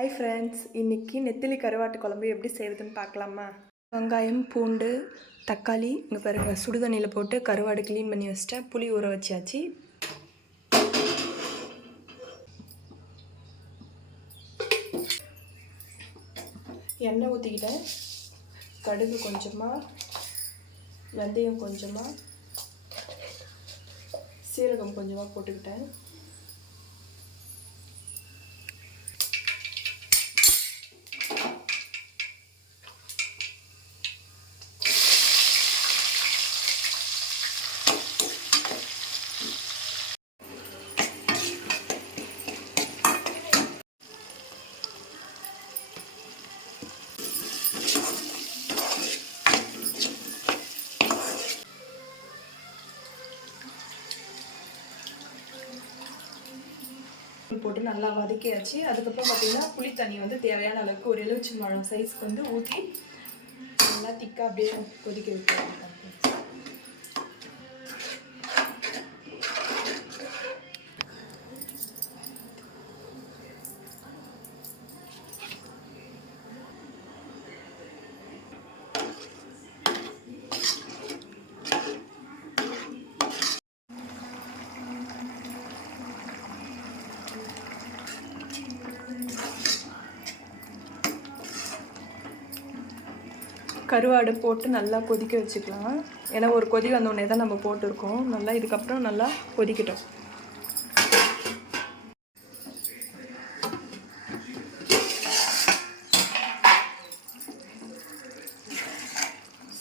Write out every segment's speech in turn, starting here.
Hi friends, இன்றைக்கி நெத்திலி கருவாட்டு குழம்பு எப்படி செய்கிறதுன்னு பார்க்கலாமா? வெங்காயம், பூண்டு, தக்காளி இங்கே பாருங்க, சுடுதண்ணியில் போட்டு கருவாடு க்ளீன் பண்ணி வச்சிட்டேன். புளி ஊற வச்சாச்சு. எண்ணெய் ஊற்றிக்கிட்டேன். கடுகு கொஞ்சமாக, வெந்தயம் கொஞ்சமாக, சீரகம் கொஞ்சமாக போட்டுக்கிட்டேன். போட்டு நல்லா வதக்கியாச்சு. அதுக்கப்புறம் பார்த்தீங்கன்னா புளி தண்ணி வந்து தேவையான அளவுக்கு ஒரு எலுமிச்சம்பழம் சைஸ்க்கு வந்து ஊற்றி நல்லா திக்காக அப்படியே கொதிக்க வைக்கிறோம். கருவாடு போட்டு நல்லா கொதிக்க வச்சுக்கலாம். ஏன்னா ஒரு கொதி வந்தோடனே தான் நம்ம போட்டிருக்கோம். நல்லா இதுக்கப்புறம் நல்லா கொதிக்கட்டும்.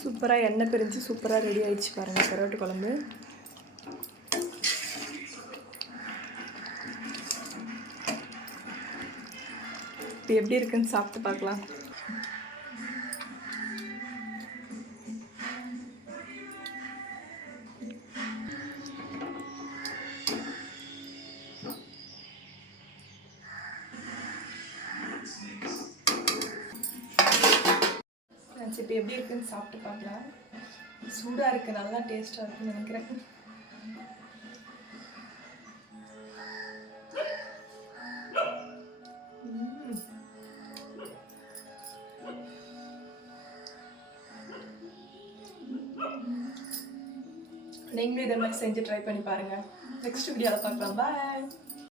சூப்பராக எண்ணெய் பிரிஞ்சு சூப்பராக ரெடி ஆயிடுச்சு பாருங்கள் கருவாட்டு குழம்பு. இப்போ எப்படி இருக்குன்னு சாப்பிட்டு பார்க்கலாம். இப்போ எப்படி இருக்குன்னு சாப்பிட்டு பார்க்கலாம். சூடாக இருக்குது, நல்லா டேஸ்ட்டாக இருக்குன்னு நினைக்கிறேன். நீங்களும் இதை மாதிரி செஞ்சு ட்ரை பண்ணி பாருங்கள். நெக்ஸ்ட் வீடியோவில் பார்க்கலாம். பாய்.